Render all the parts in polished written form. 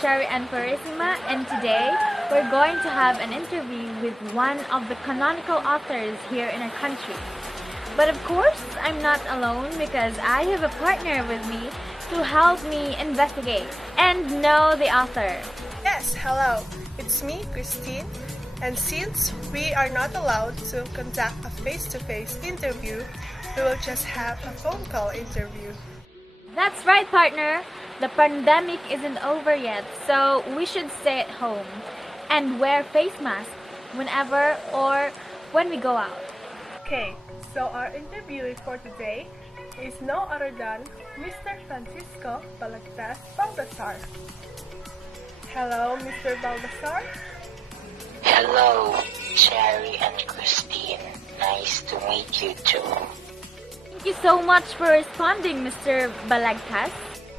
Cherry and Purisima, and today we're going to have an interview with one of the canonical authors here in our country. But of course, I'm not alone because I have a partner with me to help me investigate and know the author. Yes, hello. It's me, Christine. And since we are not allowed to conduct a face-to-face interview, we will just have a phone call interview. That's right, partner. The pandemic isn't over yet, so we should stay at home and wear face masks whenever or when we go out. Okay, so our interviewee for today is no other than Mr. Francisco Balagtas Baltasar. Hello, Mr. Baltasar. Hello, Cherry and Christine. Nice to meet you too. Thank you so much for responding, Mr. Balagtas.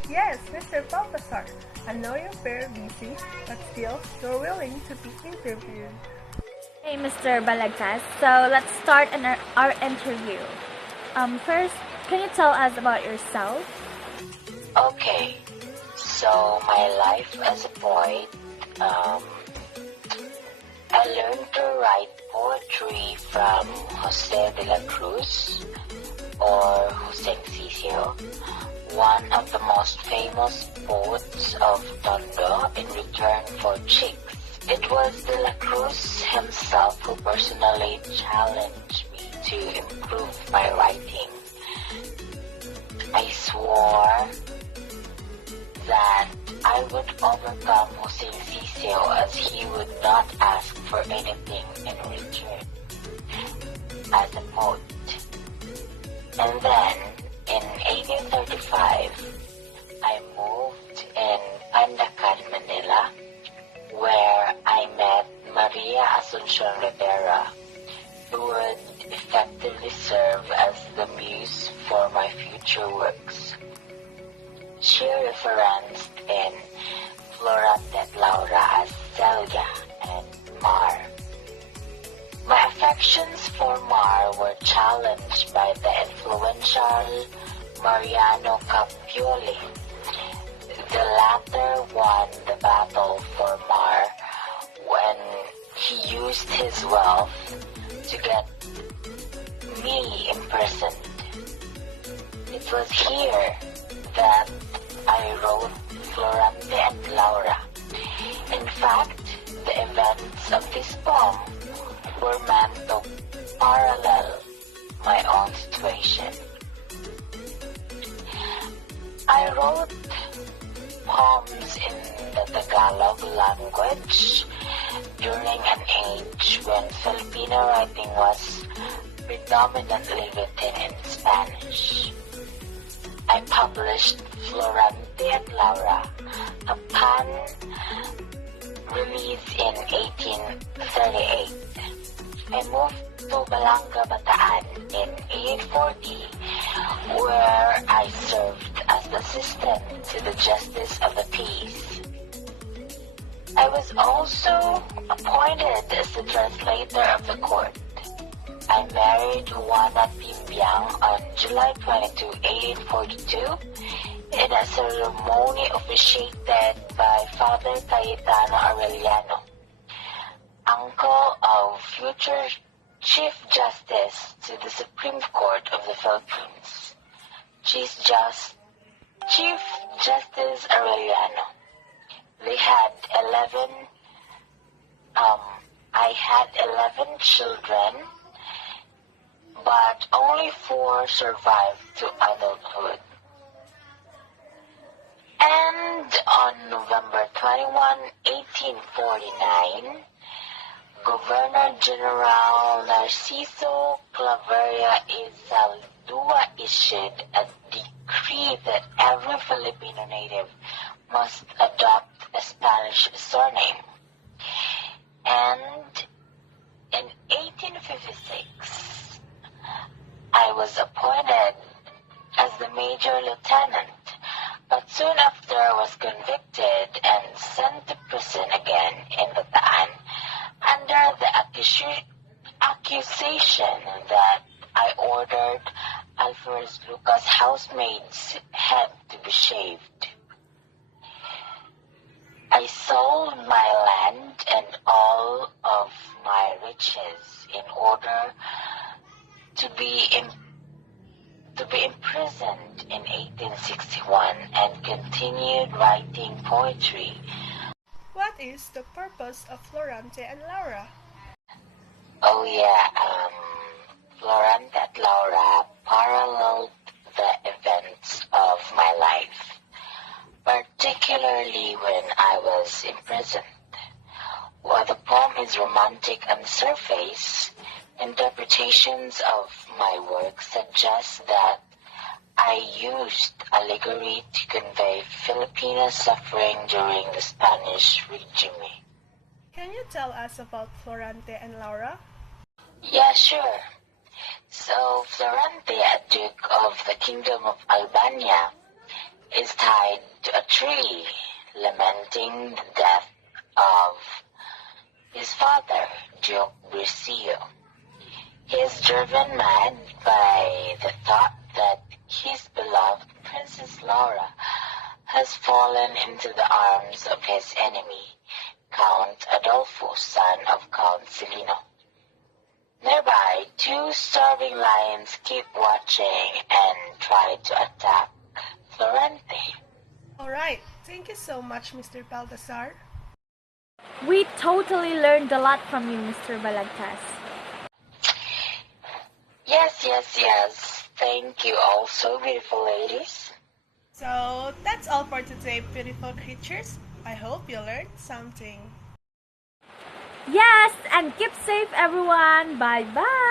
Yes, Mr. Baltasar. I know you're very busy, but still, you're willing to be interviewed. Hey, Mr. Balagtas. So let's start our interview. First, can you tell us about yourself? Okay, so my life as a poet, I learned to write poetry from Jose de la Cruz or Jose Ciccio, one of the most famous poets of Tondo in return for chicks. It was de la Cruz himself who personally challenged me to improve my writing. I swore that I would overcome Jose Ciccio as he would not ask for anything in return as a poet. And then, in 1835, I moved in Pandacan, Manila, where I met Maria Asuncion Rivera, who would effectively serve as the muse for my future works. She referenced in Florante et Laura as Celia and Mar. My affections for Mar were challenged by the influential Mariano Capioli. The latter won the battle for Mar when he used his wealth to get me imprisoned. It was here that I wrote Florante and Laura. In fact, the events of this poem were meant to parallel my own situation. I wrote poems in the Tagalog language during an age when Filipino writing was predominantly written in Spanish. I published Florante and Laura upon release in 1838. I moved to Balanga, Bataan in 1840, where I served as the assistant to the Justice of the Peace. I was also appointed as the translator of the court. I married Juana Timbiang on July 22, 1842, in a ceremony officiated by Father Cayetano Arellano, uncle of future Chief Justice to the Supreme Court of the Philippines, Chief Justice Arellano. I had 11 children, but only 4 survived to adulthood. And on November 21, 1849, Governor General Narciso Claveria Izaldua issued a decree that every Filipino native must adopt a Spanish surname. And in 1856, I was appointed as the Major Lieutenant, but soon after was convicted and sent to prison again in Bataan under the accusation that I ordered Alferez Lucas' housemaid's head to be shaved. sold my land and all of my riches in order to be imprisoned in 1861 and continued writing poetry. What is the purpose of Florante and Laura? Oh yeah, Florante and Laura paralleled the events of my life, particularly when I was imprisoned. While the poem is romantic on the surface, interpretations of my work suggest that I used allegory to convey Filipino suffering during the Spanish regime. Can you tell us about Florante and Laura? Yeah, sure. So, Florante, a duke of the Kingdom of Albania, is tied to a tree, lamenting the death of his father, Duke Bricio. He is driven mad by the thought that his beloved Princess Laura has fallen into the arms of his enemy, Count Adolfo, son of Count Celino. Nearby, two starving lions keep watching and try to attack Florante. Alright, thank you so much, Mr. Baldassar. We totally learned a lot from you, Mr. Balagtas. Yes. Thank you also, beautiful ladies. So that's all for today, beautiful creatures. I hope you learned something. Yes, and keep safe, everyone. Bye-bye.